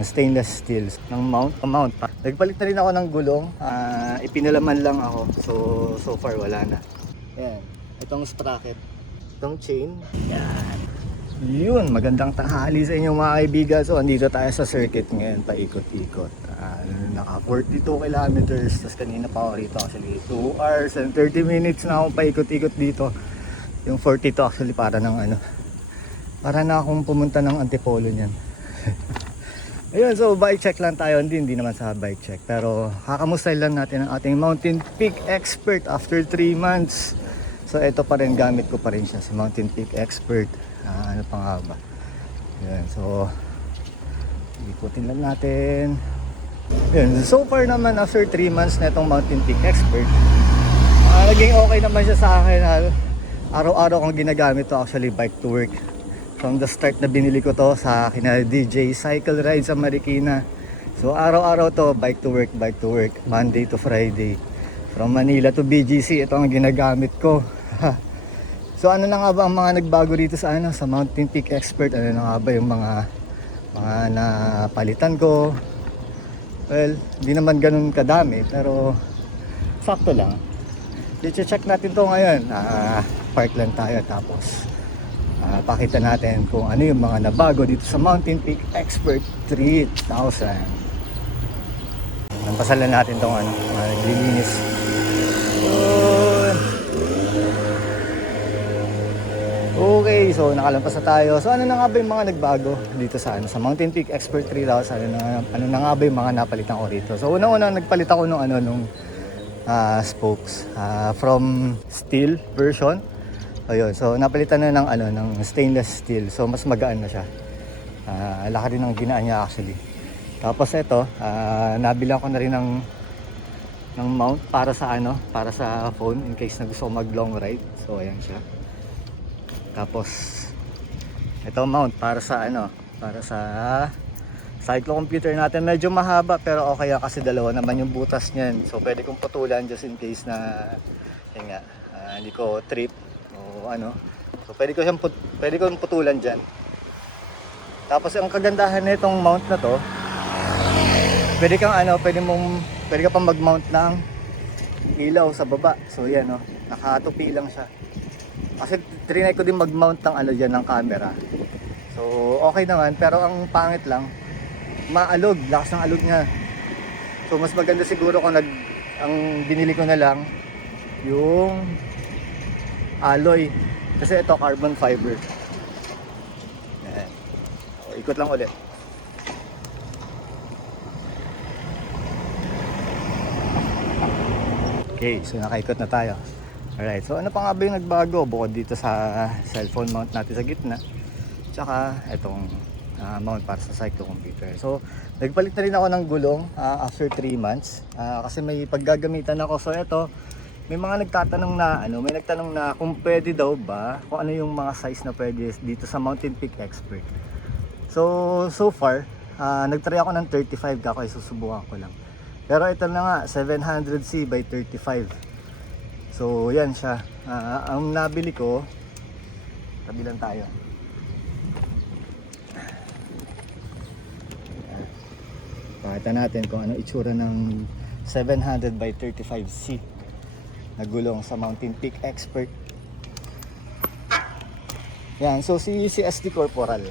Stainless steel ng mount. Nagpalit na rin ako ng gulong. Ipinalaman lang ako. So far wala na. Ayan. Itong sprocket. Itong chain. Yan. Yun. Magandang tanghali sa inyo mga kaibigan. So andito tayo sa circuit ngayon. Paikot-ikot. Naka 42 kilometers. Tapos kanina pa ako rito actually 2 hours and 30 minutes na ako paikot-ikot dito. Yung 42 actually para na akong pumunta ng Antipolo niyan. Ayun, so bike check lang tayo. Hindi naman sa bike check. Pero kakamustahin lang natin ang ating Mountain Peak Expert after 3 months. So ito pa rin, gamit ko pa rin siya, si Mountain Peak Expert. Ano pa nga ba? Ayun, so ikutin lang natin. Ayun, so far naman after 3 months na itong Mountain Peak Expert, naging okay naman siya sa akin. Araw-araw kong ginagamit to actually, bike to work. From the start na binili ko to sa kina DJ Cycle Ride sa Marikina. So araw-araw to, bike to work, Monday to Friday. From Manila to BGC, ito ang ginagamit ko. So ano na nga ba ang mga nagbago dito sa Mountain Peak Expert? Ano na nga ba yung mga napalitan ko? Well, hindi naman ganun kadami, pero sakto lang. I-check natin to ngayon. Park lang tayo tapos pakita natin kung ano yung mga nabago dito sa Mountain Peak Expert 3000. Nampasalan natin itong naglilinis. Okay, so nakalampas na tayo. So ano na nga ba yung mga nagbago dito sa Mountain Peak Expert 3000? Ano na nga ba yung mga napalitan ko dito? So unang-una nagpalit ako nung spokes from steel version. Ayun, so napalitan na ng stainless steel. So mas magaan na siya. Laki rin ng ginaan niya actually. Tapos ito, nabila ko na rin ng mount para sa phone in case na gusto ko mag long ride. So ayan siya. Tapos ito mount para sa cyclo computer natin. Medyo mahaba pero okay yan kasi dalawa naman yung butas niyan. So pwede kong putulan just in case na hindi ko trip. So pwede ko putulan dyan. Tapos ang kagandahan nitong mount na to, pwede ka pang mag-mount ng ilaw sa baba. So yan nakatupi lang siya. Kasi trinay ko din mag-mount ng camera. So okay naman, pero ang pangit lang, maalog, lakas ng alog niya. So mas maganda siguro kung ang binili ko na lang yung alloy, kasi ito carbon fiber. Ayan. Ikot lang ulit. Okay, so nakaikot na tayo. Alright, so ano pa nga ba yung nagbago bukod dito sa cellphone mount natin sa gitna, tsaka itong mount para sa cyclo computer. So nagpalit na rin ako ng gulong after 3 months kasi may paggagamitan ako. So ito, may mga nagtatanong na kung pwede daw ba, kung ano yung mga size na pwede dito sa Mountain Peak Expert. So far, nagtry ako ng 35 kako, susubukan ko lang. Pero ito na nga, 700C by 35. So yan siya. Ang nabili ko, tabi lang tayo. Pakita natin kung ano itsura ng 700 by 35C. Nagulong sa Mountain Peak Expert. Yan, so si CST Corporal.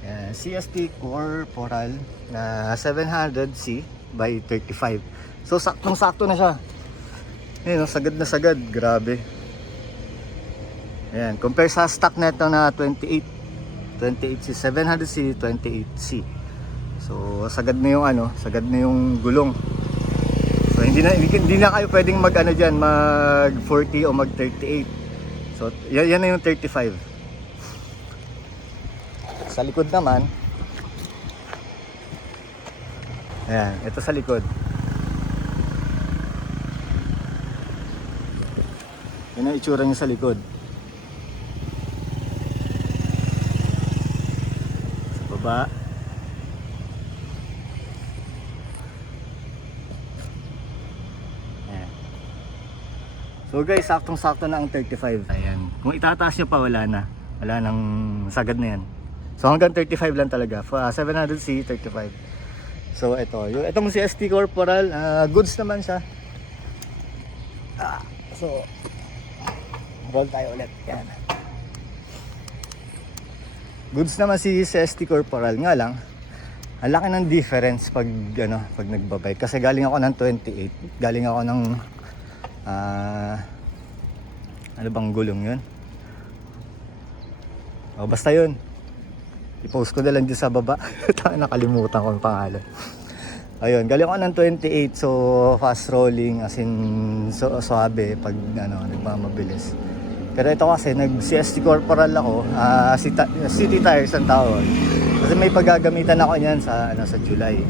Yan, CST Corporal na 700C by 35. So saktong-sakto na siya. Ayun, sagad na sagad, grabe. Yan, compare sa stock neto na 28C, 700C, 28C. So sagad na yung gulong. So hindi na kayo pwedeng mag mag 40 o mag 38. So yan na yung 35. Sa likod naman, ayan, ito sa likod. Yan ang itsura niya sa likod. Sa baba. So guys, saktong-sakto na ang 35. Ayan. Kung itataas nyo pa, wala nang sagad na yan. So hanggang 35 lang talaga. 700C, 35. So itong CST Corporal, goods naman siya. So roll tayo ulit. Yan. Goods naman si CST Corporal, nga lang ang laki ng difference pag nagbabike. Kasi galing ako ng 28, galing ako ng ano bang gulong yun? Basta yun. I-post ko na lang dyan sa baba. Nakalimutan ko yung pangalan. Ayun, galing ako ng 28, so fast rolling, as in suabe pag nagmamabilis. Pero ito kasi nag-CST Corporal ako, City Tires ang tawag. Kasi may paggagamitan ako niyan sa July.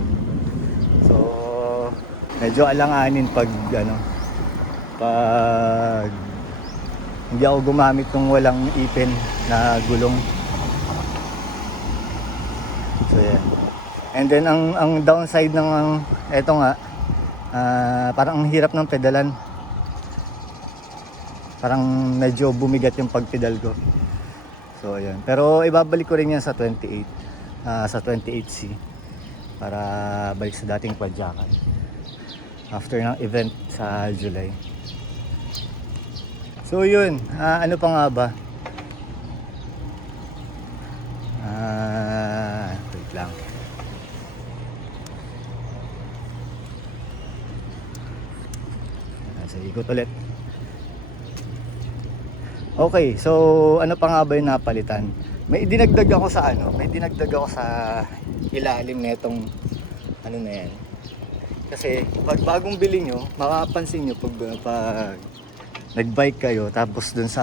So medyo alanganin pag hindi ako gumamit ng walang ipin na gulong. So yeah. And then ang downside ng eto nga, parang ang hirap ng pedalan. Parang medyo bumigat yung pagpedal ko. So ayun. Pero ibabalik ko rin yan sa 28, sa 28C para balik sa dating padyakan after ng event sa July. So yun, ano pa nga ba? Wait lang. So ikot ulit. Okay, so ano pa nga ba yung napalitan? May dinagdag ako sa ilalim nitong na yan. Kasi pag bagong bili nyo, makapansin nyo pag nagbike kayo tapos dun sa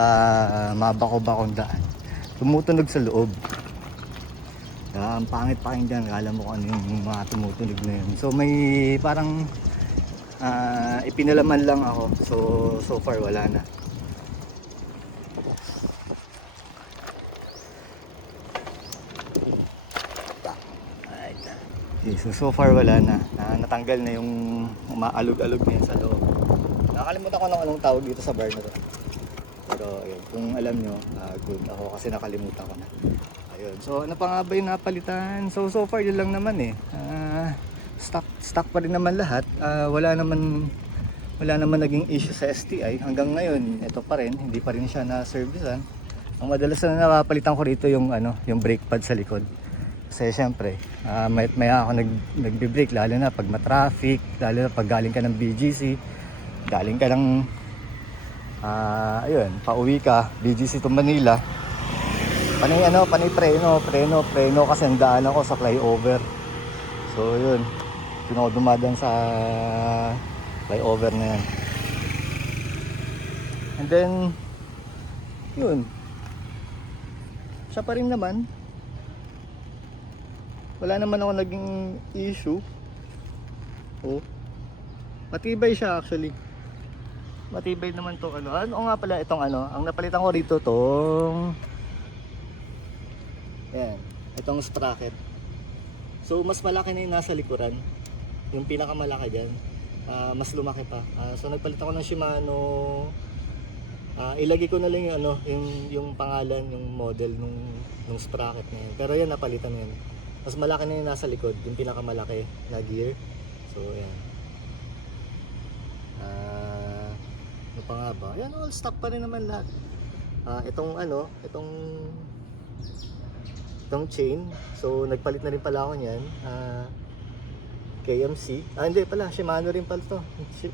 mabako-bakong daan, tumutunog sa loob. Ang pangit pakinggan, alam mo kung ano yung mga tumutunog na yun. So may parang ipinalaman lang ako, so far wala na. Okay, so far wala na. Natanggal na yung umaalog-alog na yun sa loob. Nakalimutan ko ng anong tawag dito sa bar na to. Pero ayun, kung alam nyo, good ako kasi nakalimutan ko na. Ayun, so ano pa nga ba yung napalitan? So far yun lang naman eh. Stock pa rin naman lahat. Wala naman naging issue sa STI. Hanggang ngayon, ito pa rin, hindi pa rin siya na-servicean. Ang madalas na napapalitan ko rito yung brake pad sa likod. Kasi syempre, may ako nagbe-brake lalo na pag ma-traffic, lalo na pag galing ka ng BGC, galing ka ng pauwi ka BGC to Manila. Panay preno kasi ang daan ako sa flyover. So yun, ako dumadaan sa flyover na yan. And then yun, siya pa rin naman, wala naman ako naging issue. Matibay siya actually. Matibay naman to ano nga pala itong ang napalitan ko rito itong sprocket. So mas malaki na yung nasa likuran. Yung pinakamalaki diyan, mas lumaki pa. So nagpalit ako ng Shimano. Ilagay ko na lang yung pangalan, yung model nung sprocket na yun. Pero yan, napalitan na yun. Mas malaki na yung nasa likod, yung pinakamalaki na gear. So yan. Ano pa nga ba? Yan, all stock pa rin naman lahat. Itong chain. So nagpalit na rin pala ako niyan. KMC. Hindi pala, Shimano rin pala to.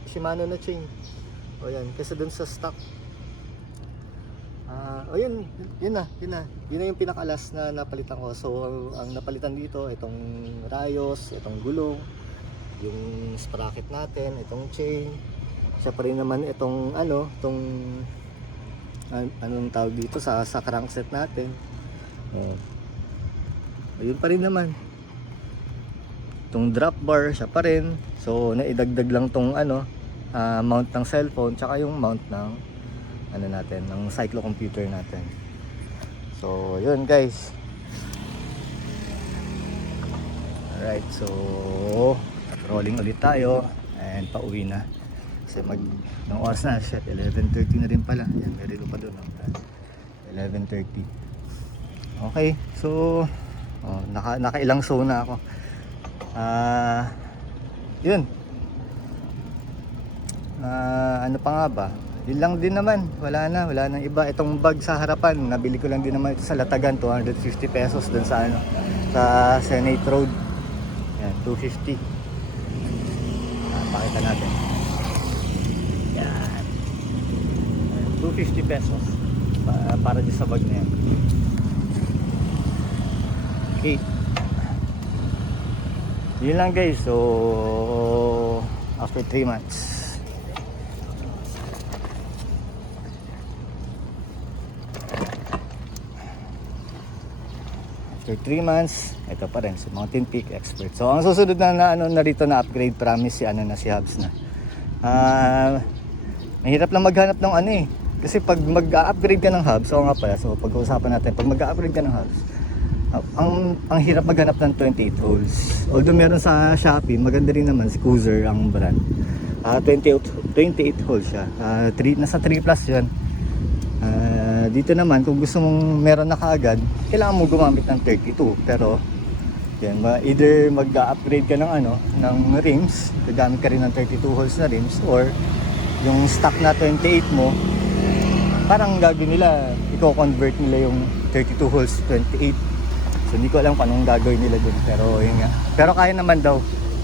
Shimano na chain. O yan, kasi dun sa stock. Yun na yung pinaka-last na napalitan ko. So ang napalitan dito, itong rayos, itong gulong, yung sprocket natin, itong chain. Siya pa rin naman itong anong tawag dito sa crankset natin. Ayun pa rin naman. Itong drop bar, siya pa rin. So naidagdag lang tong mount ng cellphone, tsaka yung mount ng ng cyclocomputer natin. So yun guys. Alright, so rolling ulit tayo and pauwi na. Kasi ng oras na, 11:30 na rin pala. Yan, may relo pa doon. 11:30. Okay, so Oh, nakailang show na ako. Yun. Ano pa nga ba? Yun lang din naman. Wala nang iba. Itong bag sa harapan, nabili ko lang din naman ito sa Latagan, 250 pesos dun sa ano, sa Senate Road. Yan, 250. Pakita natin. Yan. 250 pesos. Para dyan sa bag na yan. Okay. Yun lang guys. So, after 3 months. After 3 months, ito pa rin si Mountain Peak Expert. So, ang susunod na narito na upgrade, promise si si Hubs na. Mahirap lang maghanap ng ano eh. Kasi pag mag-upgrade ka ng Hubs, so nga pala, so pag-uusapan natin, pag mag-upgrade ka ng Hubs, ang hirap maghanap ng 28 holes. Although meron sa Shopee, maganda rin naman si Cruiser ang brand. 28 holes siya. Nasa 3 plus yan. Dito naman kung gusto mong meron na kaagad, kailangan mo gumamit ng 32. Pero yan, either mag-upgrade ka ng ng rims, gagamit ka rin ng 32 holes na rims, or yung stock na 28 mo, parang gagawin nila, i-convert nila yung 32 holes to 28. So hindi ko alam kung anong gagawin nila dun, pero yun nga. Pero kaya naman daw,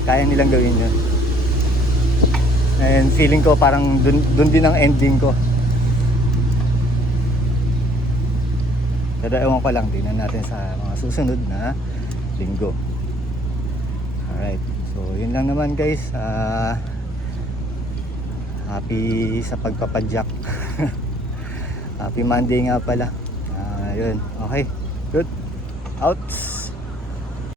kaya nilang gawin yun. And feeling ko parang dun din ang ending ko. Pero ewan ko lang, tingnan natin sa mga susunod na linggo. Alright, so yun lang naman guys. Happy sa pagpapadyak. Happy Monday nga pala. Yun, okay, good. Out.